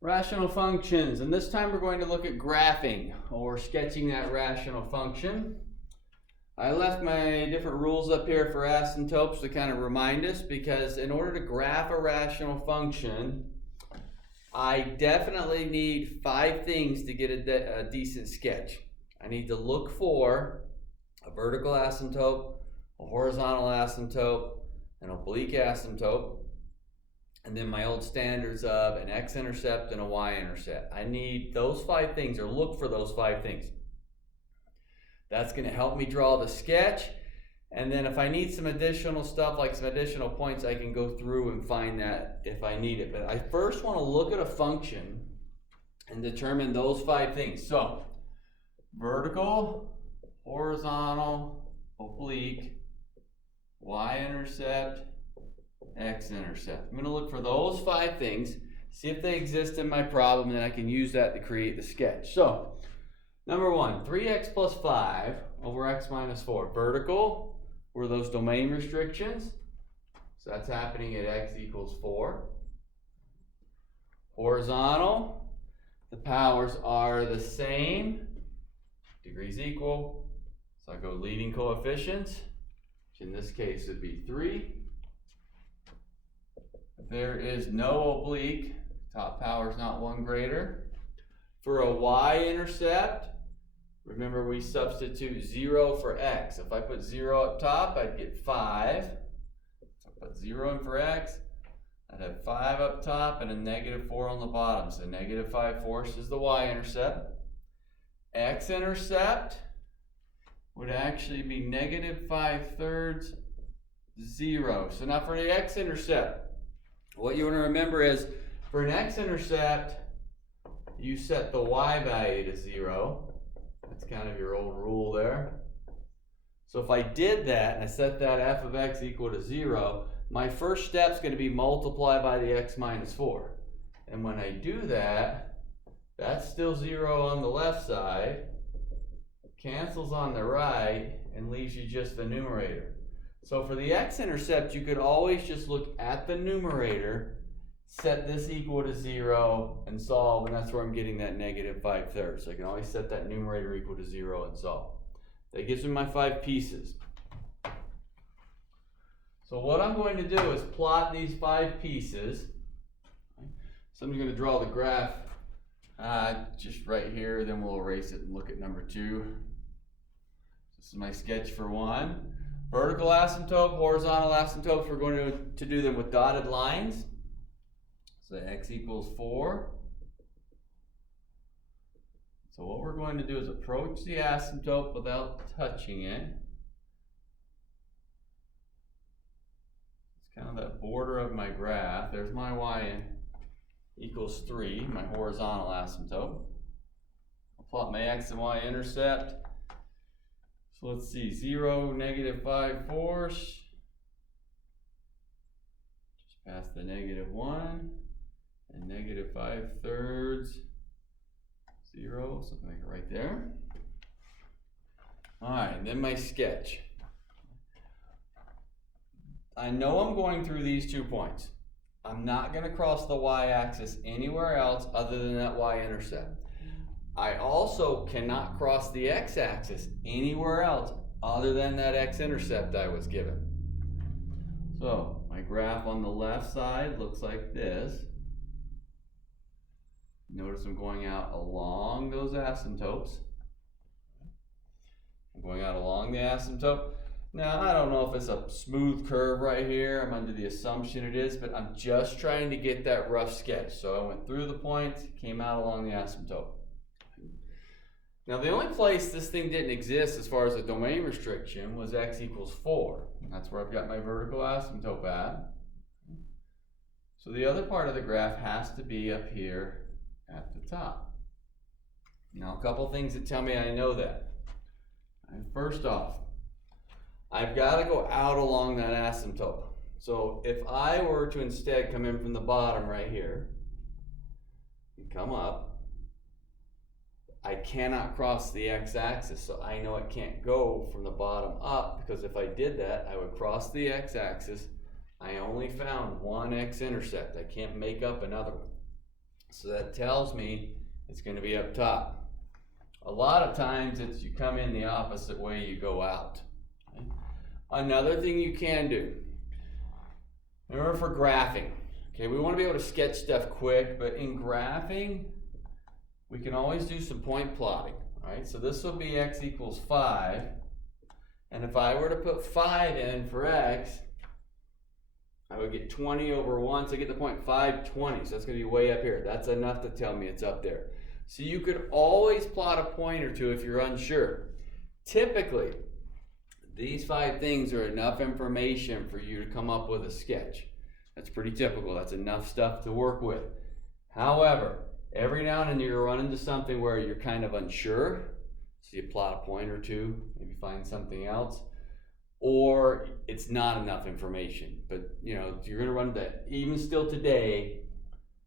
Rational functions, and this time we're going to look at graphing or sketching that rational function. I left my different rules up here for asymptotes to kind of remind us, because in order to graph a rational function, I definitely need 5 things to get a decent sketch. I need to look for a vertical asymptote, a horizontal asymptote, an oblique asymptote, and then my old standards of an x-intercept and a y-intercept. I need those 5 things, or look for those 5 things. That's going to help me draw the sketch, and then if I need some additional stuff, like some additional points, I can go through and find that if I need it. But I first want to look at a function and determine those 5 things. So, vertical, horizontal, oblique, y-intercept, x-intercept. I'm going to look for those 5 things, see if they exist in my problem, and then I can use that to create the sketch. So, number 1, 3x plus 5 over x minus 4. Vertical were those domain restrictions. So that's happening at x equals 4. Horizontal, the powers are the same, degrees equal. So I go leading coefficients, which in this case would be 3. There is no oblique, top power is not 1 greater. For a y-intercept, remember we substitute 0 for x. If I put 0 up top, I'd get 5. If I put 0 in for x, I'd have 5 up top and a negative 4 on the bottom. So negative 5/4 is the y-intercept. X-intercept would actually be negative 5/3, 0. So now for the x-intercept, what you want to remember is, for an x-intercept, you set the y value to 0. That's kind of your old rule there. So if I did that, and I set that f of x equal to 0, my first step is going to be multiply by the x minus 4. And when I do that, that's still 0 on the left side, cancels on the right, and leaves you just the numerator. So for the x-intercept, you could always just look at the numerator, set this equal to 0, and solve, and that's where I'm getting that negative 5/3. So I can always set that numerator equal to 0 and solve. That gives me my 5 pieces. So what I'm going to do is plot these 5 pieces. So I'm going to draw the graph just right here, then we'll erase it and look at number 2. This is my sketch for 1. Vertical asymptote, horizontal asymptotes, we're going to do them with dotted lines. So x equals 4. So what we're going to do is approach the asymptote without touching it. It's kind of that border of my graph. There's my y equals 3, my horizontal asymptote. I'll plot my x and y intercept. So let's see, 0, negative 5/4. Just past the negative 1. And negative 5/3, 0, something like right there. All right, and then my sketch. I know I'm going through these 2 points. I'm not going to cross the y-axis anywhere else other than that y-intercept. I also cannot cross the x-axis anywhere else other than that x-intercept I was given. So my graph on the left side looks like this. Notice I'm going out along those asymptotes. I'm going out along the asymptote. Now, I don't know if it's a smooth curve right here. I'm under the assumption it is, but I'm just trying to get that rough sketch. So I went through the points, came out along the asymptote. Now, the only place this thing didn't exist as far as a domain restriction was x equals 4. And that's where I've got my vertical asymptote at. So the other part of the graph has to be up here at the top. Now, a couple things that tell me I know that. First off, I've got to go out along that asymptote. So if I were to instead come in from the bottom right here and come up, I cannot cross the x-axis, so I know it can't go from the bottom up, because if I did that, I would cross the x-axis. I only found one x-intercept. I can't make up another one. So that tells me it's going to be up top. A lot of times it's you come in the opposite way, you go out. Okay? Another thing you can do, remember for graphing, okay, we want to be able to sketch stuff quick, but in graphing, we can always do some point plotting. All right, so this will be x equals 5, and if I were to put 5 in for x, I would get 20 over 1, so I get the point 520, so that's going to be way up here. That's enough to tell me it's up there. So you could always plot a point or two if you're unsure. Typically, these 5 things are enough information for you to come up with a sketch. That's pretty typical. That's enough stuff to work with. However, every now and then you're going to run into something where you're kind of unsure, so you plot a point or two, maybe find something else, or it's not enough information. But you know, you're going to run into that. Even still today,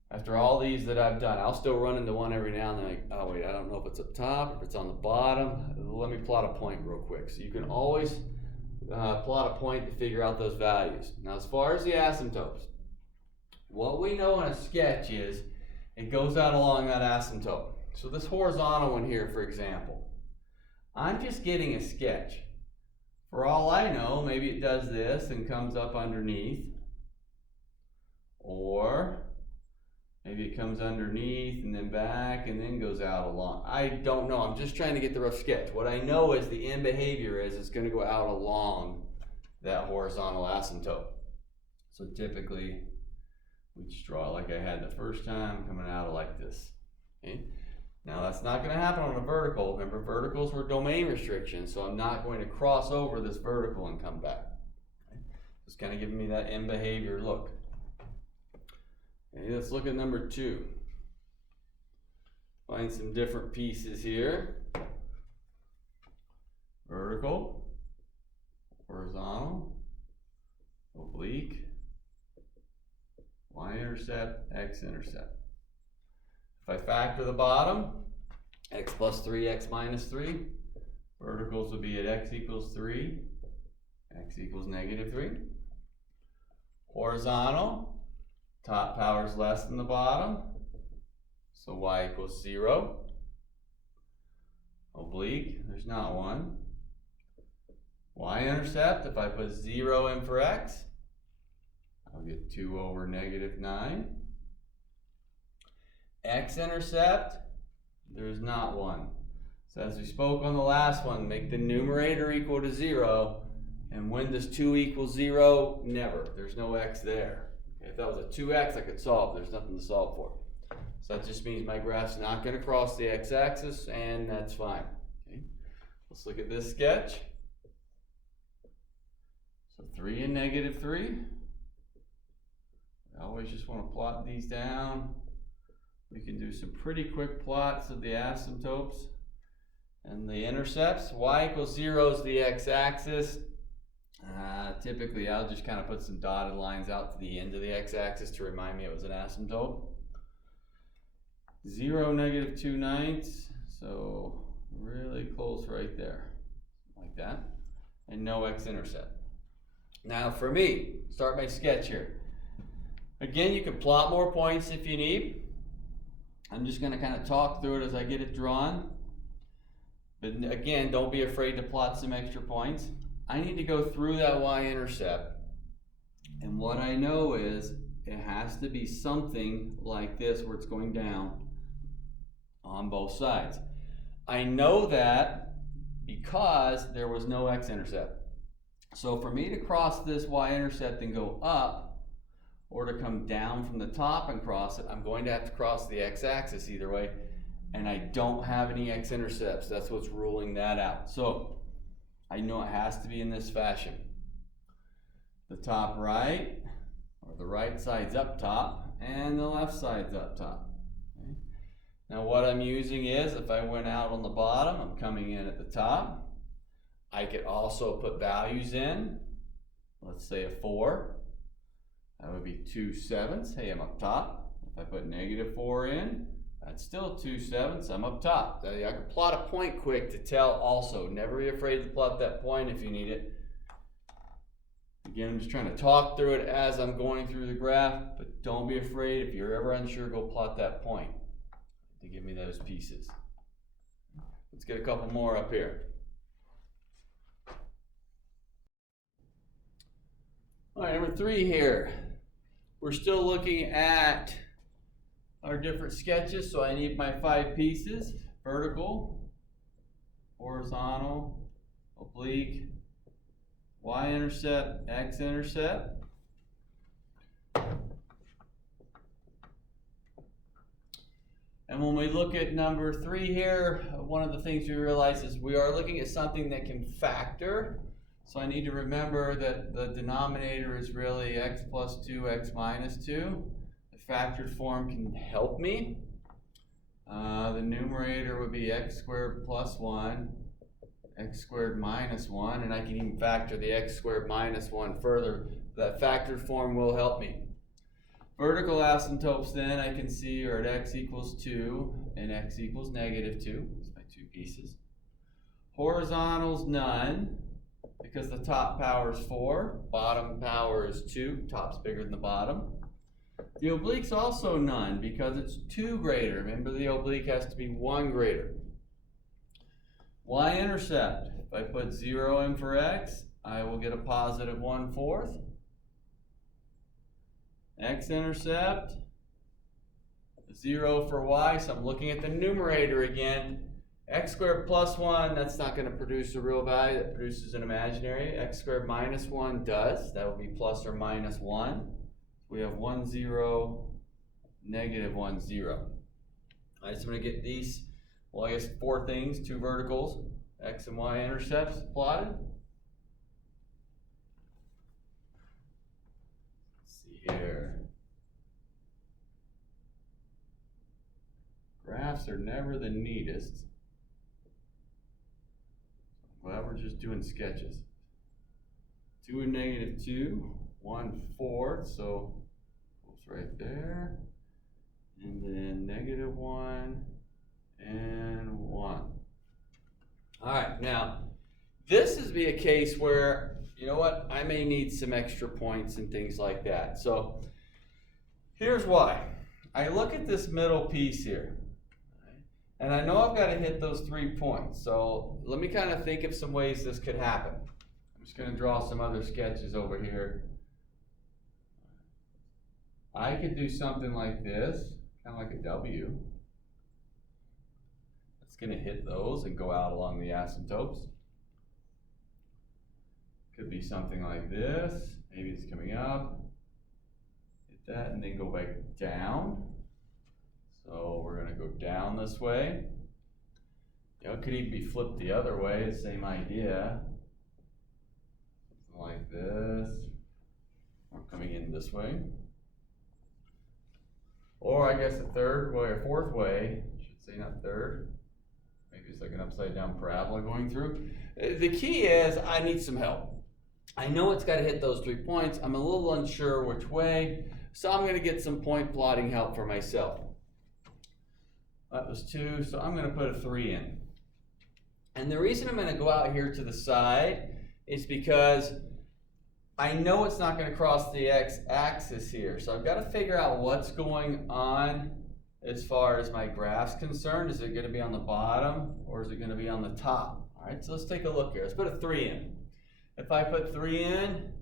after all these that I've done, I'll still run into one every now and then, like, oh wait, I don't know if it's up top, if it's on the bottom. Let me plot a point real quick. So you can always plot a point to figure out those values. Now as far as the asymptotes, what we know in a sketch is it goes out along that asymptote. So this horizontal one here, for example, I'm just getting a sketch. For all I know, maybe it does this and comes up underneath, or maybe it comes underneath and then back and then goes out along. I don't know. I'm just trying to get the rough sketch. What I know is the end behavior is it's going to go out along that horizontal asymptote. So typically, we just draw it like I had the first time, coming out like this. Okay? Now that's not going to happen on a vertical. Remember, verticals were domain restrictions, so I'm not going to cross over this vertical and come back. Okay? Just kind of giving me that end behavior look. Okay, let's look at number 2. Find some different pieces here. Vertical, horizontal, oblique, y-intercept, x-intercept. If I factor the bottom, x plus 3, x minus 3, verticals would be at x equals 3, x equals negative 3. Horizontal, top power is less than the bottom, so y equals 0. Oblique, there's not one. Y-intercept, if I put 0 in for x, I'll get 2 over negative 9. X-intercept, there's not one. So as we spoke on the last one, make the numerator equal to 0. And when does 2 equal 0? Never. There's no x there. Okay, if that was a 2x, I could solve. There's nothing to solve for. So that just means my graph's not going to cross the x-axis, and that's fine. Okay. Let's look at this sketch. So 3 and negative 3. I always just want to plot these down. We can do some pretty quick plots of the asymptotes and the intercepts. Y equals 0 is the x-axis. Typically, I'll just kind of put some dotted lines out to the end of the x-axis to remind me it was an asymptote. 0, negative 2/9, so really close right there, like that, and no x-intercept. Now for me, start my sketch here. Again, you can plot more points if you need. I'm just going to kind of talk through it as I get it drawn. But again, don't be afraid to plot some extra points. I need to go through that y-intercept. And what I know is it has to be something like this where it's going down on both sides. I know that because there was no x-intercept. So for me to cross this y-intercept and go up, or to come down from the top and cross it, I'm going to have to cross the x-axis either way, and I don't have any x-intercepts. That's what's ruling that out. So I know it has to be in this fashion. The top right, or the right side's up top, and the left side's up top. Okay. Now what I'm using is, if I went out on the bottom, I'm coming in at the top. I could also put values in, let's say a 4. That would be 2/7. Hey, I'm up top. If I put negative 4 in, that's still 2/7. I'm up top. I can plot a point quick to tell also. Never be afraid to plot that point if you need it. Again, I'm just trying to talk through it as I'm going through the graph, but don't be afraid. If you're ever unsure, go plot that point to give me those pieces. Let's get a couple more up here. All right, number 3 here. We're still looking at our different sketches, so I need my 5 pieces: vertical, horizontal, oblique, y-intercept, x-intercept. And when we look at number 3 here, one of the things we realize is we are looking at something that can factor. So I need to remember that the denominator is really x plus 2, x minus 2. The factored form can help me. The numerator would be x squared plus 1, x squared minus 1, and I can even factor the x squared minus 1 further. That factored form will help me. Vertical asymptotes then I can see are at x equals 2 and x equals negative 2. That's my 2 pieces. Horizontals, none, because the top power is 4, bottom power is 2, top's bigger than the bottom. The oblique's also none because it's 2 greater. Remember, the oblique has to be 1 greater. Y-intercept, if I put 0 in for x, I will get a positive 1/4. X-intercept, 0 for y, so I'm looking at the numerator again. X squared plus 1, that's not going to produce a real value, that produces an imaginary. X squared minus 1 does, that would be plus or minus 1. We have 1, 0, negative 1, 0. All right, so I'm going to get these, well, I guess 4 things, 2 verticals, x and y intercepts plotted. Let's see here. Graphs are never the neatest. Well, we're just doing sketches. 2 and negative 2, 1/4, so it's right there. And then negative 1 and 1. All right, now this is be a case where, you know what, I may need some extra points and things like that. So here's why. I look at this middle piece here, and I know I've got to hit those 3 points. So let me kind of think of some ways this could happen. I'm just going to draw some other sketches over here. I could do something like this, kind of like a W. It's going to hit those and go out along the asymptotes. Could be something like this. Maybe it's coming up. Hit that and then go back down. So we're going to go down this way. You know, it could even be flipped the other way, the same idea. Something like this. Or coming in this way. Or I guess a third way, or fourth way, I should say not third. Maybe it's like an upside down parabola going through. The key is I need some help. I know it's got to hit those 3 points. I'm a little unsure which way, so I'm going to get some point plotting help for myself. That was 2, so I'm going to put a 3 in. And the reason I'm going to go out here to the side is because I know it's not going to cross the x-axis here, so I've got to figure out what's going on as far as my graph's concerned. Is it going to be on the bottom or is it going to be on the top? All right, so let's take a look here. Let's put a 3 in. If I put 3 in,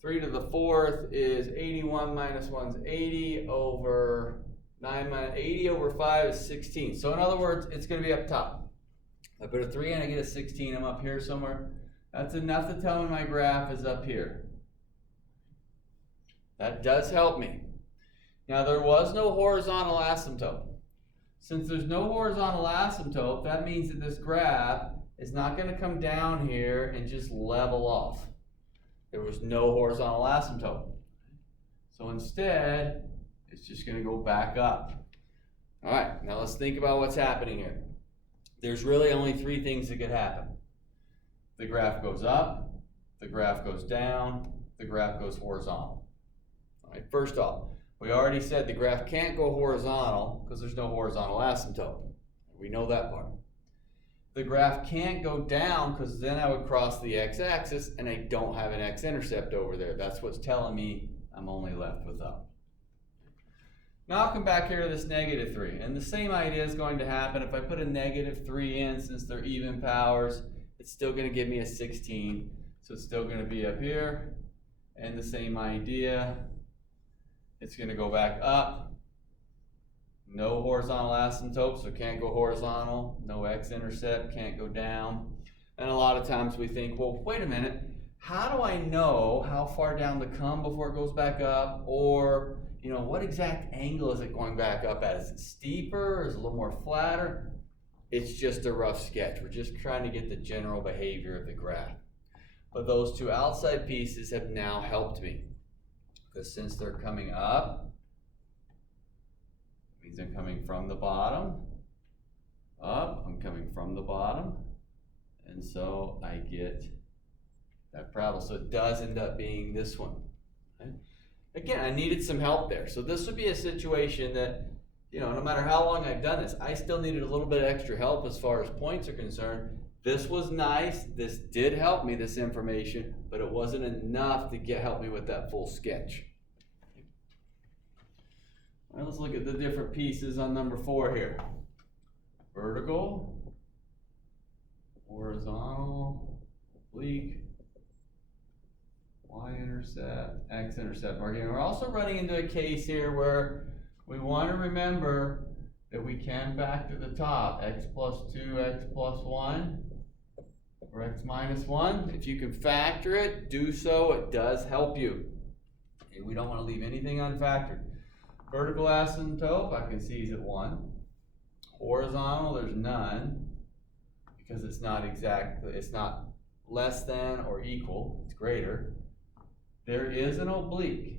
3 to the 4th is 81 minus 1 is 80 over 9 minus 80 over 5 is 16. So in other words, it's going to be up top. If I put a 3 in, I get a 16. I'm up here somewhere. That's enough to tell me my graph is up here. That does help me. Now there was no horizontal asymptote. Since there's no horizontal asymptote, that means that this graph is not going to come down here and just level off. There was no horizontal asymptote. So instead, it's just going to go back up. All right, now let's think about what's happening here. There's really only 3 things that could happen. The graph goes up, the graph goes down, the graph goes horizontal. All right, first off, we already said the graph can't go horizontal because there's no horizontal asymptote. We know that part. the graph can't go down because then I would cross the x-axis and I don't have an x-intercept over there. That's what's telling me I'm only left with up. Now I'll come back here to this -3, and the same idea is going to happen. If I put a -3 in, since they're even powers, it's still going to give me a 16. So it's still going to be up here, and the same idea. It's going to go back up. No horizontal asymptote, so can't go horizontal. No x-intercept, can't go down. And a lot of times we think, well, wait a minute, how do I know how far down to come before it goes back up? Or, you know, what exact angle is it going back up at? Is it steeper? Is it a little more flatter? It's just a rough sketch. We're just trying to get the general behavior of the graph. But those two outside pieces have now helped me. Because since they're coming up, it means I'm coming from the bottom, up, I'm coming from the bottom, and so I get that parabola. So it does end up being this one. Okay? Again, I needed some help there. So this would be a situation that, you know, no matter how long I've done this, I still needed a little bit of extra help as far as points are concerned. This was nice. This did help me, this information, but it wasn't enough to help me with that full sketch. All right, let's look at the different pieces on number 4 here. Vertical, horizontal, oblique, y-intercept, x-intercept. We're also running into a case here where we want to remember that we can factor the top, x plus 2, x plus 1, or x minus 1. If you can factor it, do so. It does help you. And we don't want to leave anything unfactored. Vertical asymptote, I can see is at 1. Horizontal, there's none, because it's not exactly, it's not less than or equal, it's greater. There is an oblique,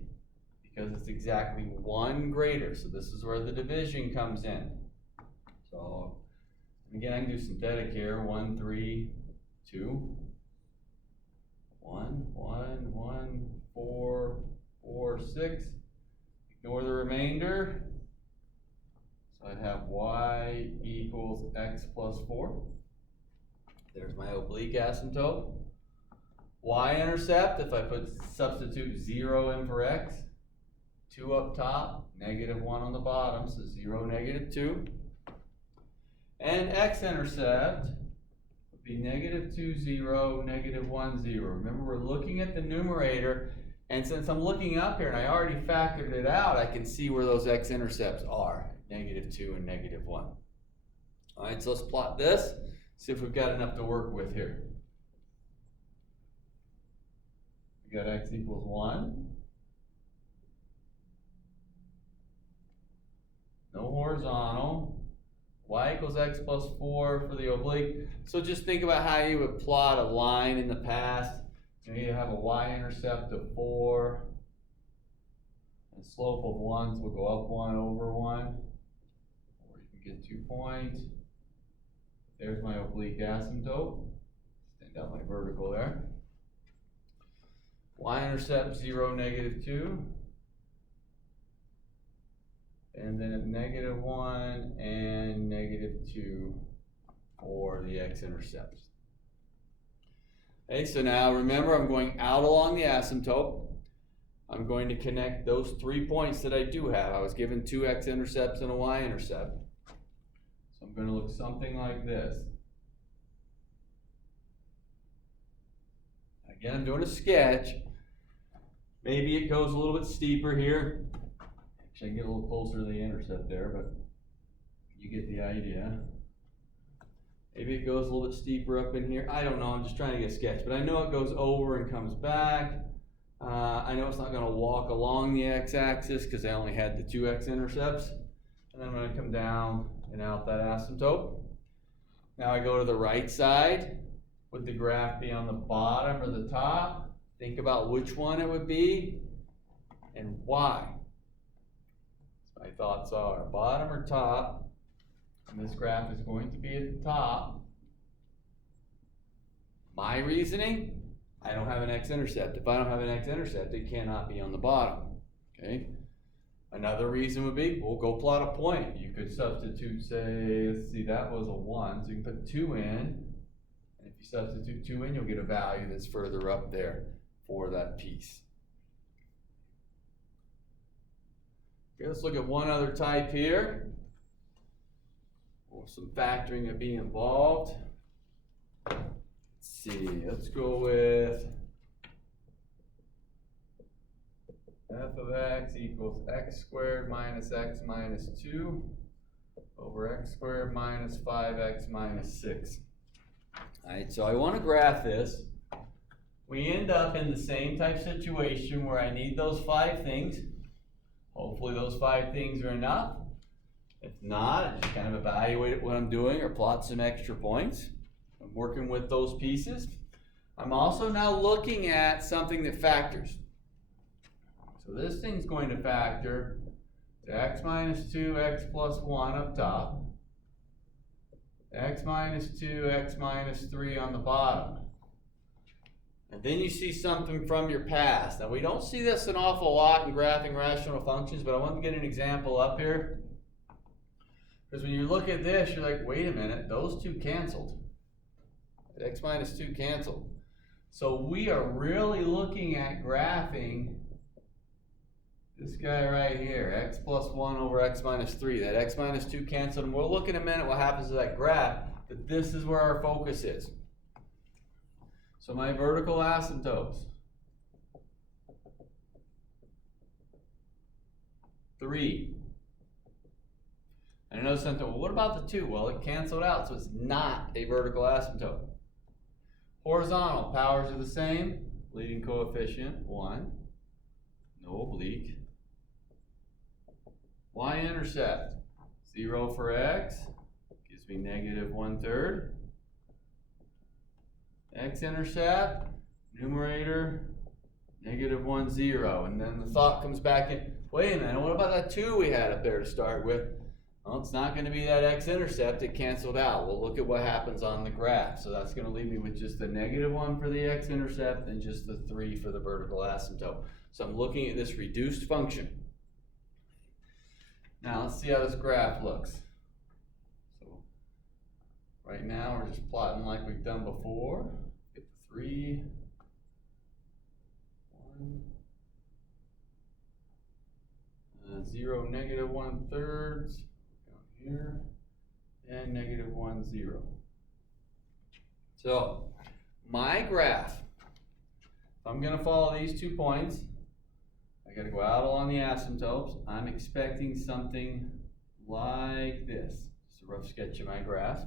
because it's exactly 1 greater. So this is where the division comes in. So again, I can do synthetic here. 1, 3, 2. 1, 1, 1, 4, 4, 6. Ignore the remainder. So I'd have y equals x plus 4. There's my oblique asymptote. Y-intercept, if I substitute 0 in for x, 2 up top, -1 on the bottom, so 0, -2. And x-intercept would be -2, 0, -1, 0. Remember, we're looking at the numerator, and since I'm looking up here and I already factored it out, I can see where those x-intercepts are, -2 and -1. All right, so let's plot this, see if we've got enough to work with here. We got x equals 1. No horizontal. Y equals x plus 4 for the oblique. So just think about how you would plot a line in the past. You have a y-intercept of 4. And slope of 1, so we'll go up 1, over 1. Or you can get 2 points. There's my oblique asymptote. Extend out my vertical there. Y-intercept 0, -2. And then at -1 and -2 for the x-intercepts. Okay, so now remember, I'm going out along the asymptote. I'm going to connect those 3 points that I do have. I was given 2 x-intercepts and a y-intercept. So I'm going to look something like this. Again, I'm doing a sketch. Maybe it goes a little bit steeper here. Actually, I can get a little closer to the intercept there, but you get the idea. Maybe it goes a little bit steeper up in here. I don't know, I'm just trying to get a sketch. But I know it goes over and comes back. I know it's not going to walk along the x-axis because I only had the 2 x-intercepts. And then I'm going to come down and out that asymptote. Now I go to the right side. Would the graph be on the bottom or the top? Think about which one it would be and why. My thoughts are bottom or top, and this graph is going to be at the top. My reasoning, I don't have an x-intercept. If I don't have an x-intercept, it cannot be on the bottom. Okay. Another reason would be, we'll go plot a point. You could substitute, say, let's see, that was a 1, so you can put 2 in. And if you substitute 2 in, you'll get a value that's further up there for that piece. Okay, let's look at one other type here. Or some factoring to be involved. Let's see, let's go with f of x equals x squared minus x minus 2 over x squared minus 5x minus 6. Alright, so I want to graph this. We end up in the same type situation where I need those 5 things. Hopefully those 5 things are enough. If not, I just kind of evaluate what I'm doing or plot some extra points. I'm working with those pieces. I'm also now looking at something that factors. So this thing's going to factor to x minus 2, x plus 1 up top, x minus 2, x minus 3 on the bottom. And then you see something from your past. Now we don't see this an awful lot in graphing rational functions, but I want to get an example up here. Because when you look at this, you're like, wait a minute, those two canceled. X minus 2 canceled. So we are really looking at graphing this guy right here, x plus 1 over x minus 3. That x minus 2 canceled, and we'll look in a minute what happens to that graph, but this is where our focus is. So my vertical asymptotes. 3. And I know something, well, what about the 2? Well, it canceled out, so it's not a vertical asymptote. Horizontal, powers are the same. Leading coefficient, 1. No oblique. Y-intercept, 0 for x, gives me negative 1/3. X-intercept, numerator, negative 1, 0. And then the thought comes back in, wait a minute, what about that 2 we had up there to start with? Well, it's not going to be that x-intercept, it canceled out. We'll look at what happens on the graph. So that's going to leave me with just the negative 1 for the x-intercept and just the 3 for the vertical asymptote. So I'm looking at this reduced function. Now let's see how this graph looks. So right now we're just plotting like we've done before. Get the 3, 1, 0, negative 1/3 down here, and negative 1, 0. So my graph, if I'm going to follow these 2 points, I got to go out along the asymptotes. I'm expecting something like this. Just a rough sketch of my graph.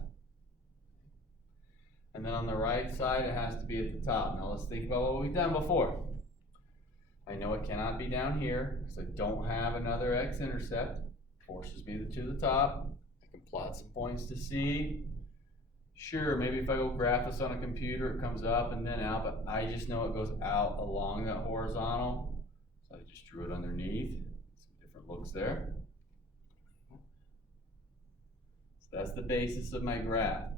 And then on the right side, it has to be at the top. Now let's think about what we've done before. I know it cannot be down here because I don't have another x-intercept. Forces me to the top. I can plot some points to see. Sure, maybe if I go graph this on a computer, it comes up and then out, but I just know it goes out along that horizontal. So I just drew it underneath. Some different looks there. So that's the basis of my graph.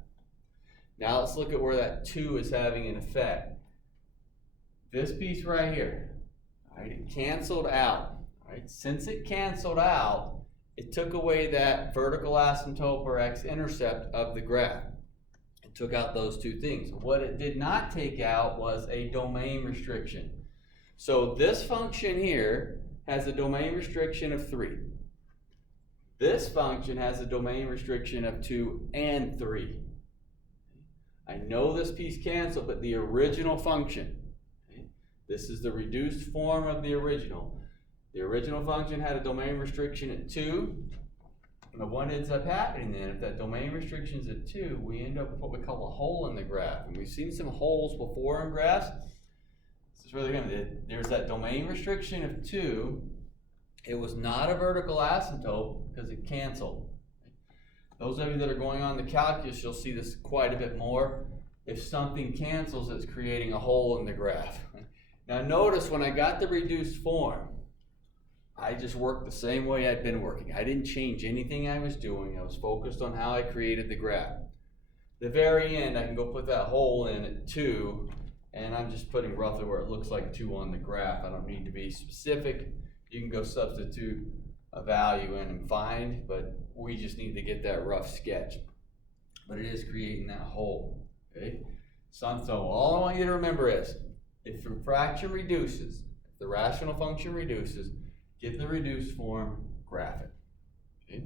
Now let's look at where that 2 is having an effect. This piece right here, all right, it canceled out. All right, since it canceled out, it took away that vertical asymptote or x-intercept of the graph. It took out those 2 things. What it did not take out was a domain restriction. So this function here has a domain restriction of 3. This function has a domain restriction of 2 and 3. I know this piece canceled, but the original function, okay, this is the reduced form of the original. The original function had a domain restriction at 2. And what ends up happening then, if that domain restriction is at 2, we end up with what we call a hole in the graph. And we've seen some holes before in graphs. This is really good. There's that domain restriction of 2. It was not a vertical asymptote because it canceled. Those of you that are going on the calculus, you'll see this quite a bit more. If something cancels, it's creating a hole in the graph. Now notice when I got the reduced form, I just worked the same way I'd been working. I didn't change anything I was doing. I was focused on how I created the graph. The very end, I can go put that hole in at 2, and I'm just putting roughly where it looks like 2 on the graph. I don't need to be specific. You can go substitute a value in and find, but we just need to get that rough sketch. But it is creating that hole, okay? So all I want you to remember is, if the fraction reduces, if the rational function reduces, get the reduced form, graph it, okay?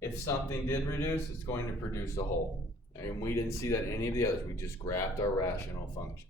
If something did reduce, it's going to produce a hole. And we didn't see that in any of the others. We just graphed our rational function.